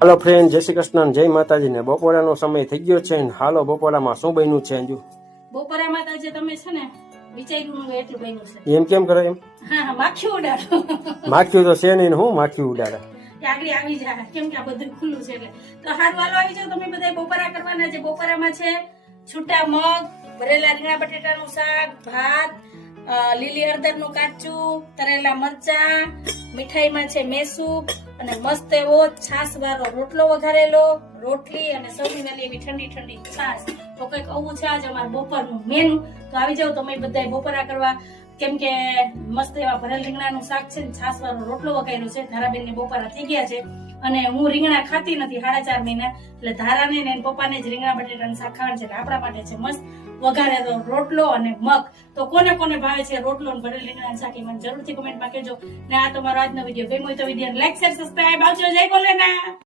હાલો friend જય શ્રી કૃષ્ણ જય માતાજી ને બપોરાનો સમય થઈ ગયો છે ને હાલો બપોરામાં શું બન્યું છે હજુ બપોરામાં તો આજે તમે છે ને વિચાર્યું એટલું બન્યું છે. એમ કેમ કરો એમ? હા માખી ઉડાડો. માખ્યું તો છે નહીં હું માખી ઉડાડે? કે આગળ આવી જાય કેમ કે આ બધું ખુલ્લું છે એટલે. તો હારું હાલો આવી જાઓ તમે બધા બપોરા કરવાના છે. બપોરામાં છે છૂટા મગ ભરેલા રીંગણા બટેટાનું શાક ભાત લીલી લીલી હળદરનું કાચું તરેલા મરચા મીઠાઈમાં છે મેસૂપ અને મસ્ત એવો છાસ વાળો રોટલો વઘારેલો. રોટલી અને સૌથી વહેલી એવી ઠંડી ઠંડી છાસ તો કંઈક આવું છે આજે અમારું બપોરનું મેનુ તો આવી જાઓ તમે બધા બપોરા કરવા. કેમ કે મસ્ત એવા ભરેલ રીંગણાનું શાક છે ને છાસ વાળો રોટલો વગાડ્યો છે. ધારાબેનની બપોરા થઈ ગયા છે. અને હું રીંગણા ખાતી નથી સાડા ચાર મહિના. એટલે ધારાને ને પપ્પાને જ રીંગણા બટેટાનું શાક ખાવાનું છે. આપણા માટે છે મસ્ત વઘારેલો રોટલો અને મગ. તો કોને કોને ભાવે છે રોટલો ભરેલ રીંગણા શાક એ મને જરૂરથી કોમેન્ટમાં કહેજો. ને આ તમારો આજનો વીડિયો ગમ્યો હોય તો વીડિયો લાઈક શેર સબસ્ક્રાઇબ આવજો. જય બોલેના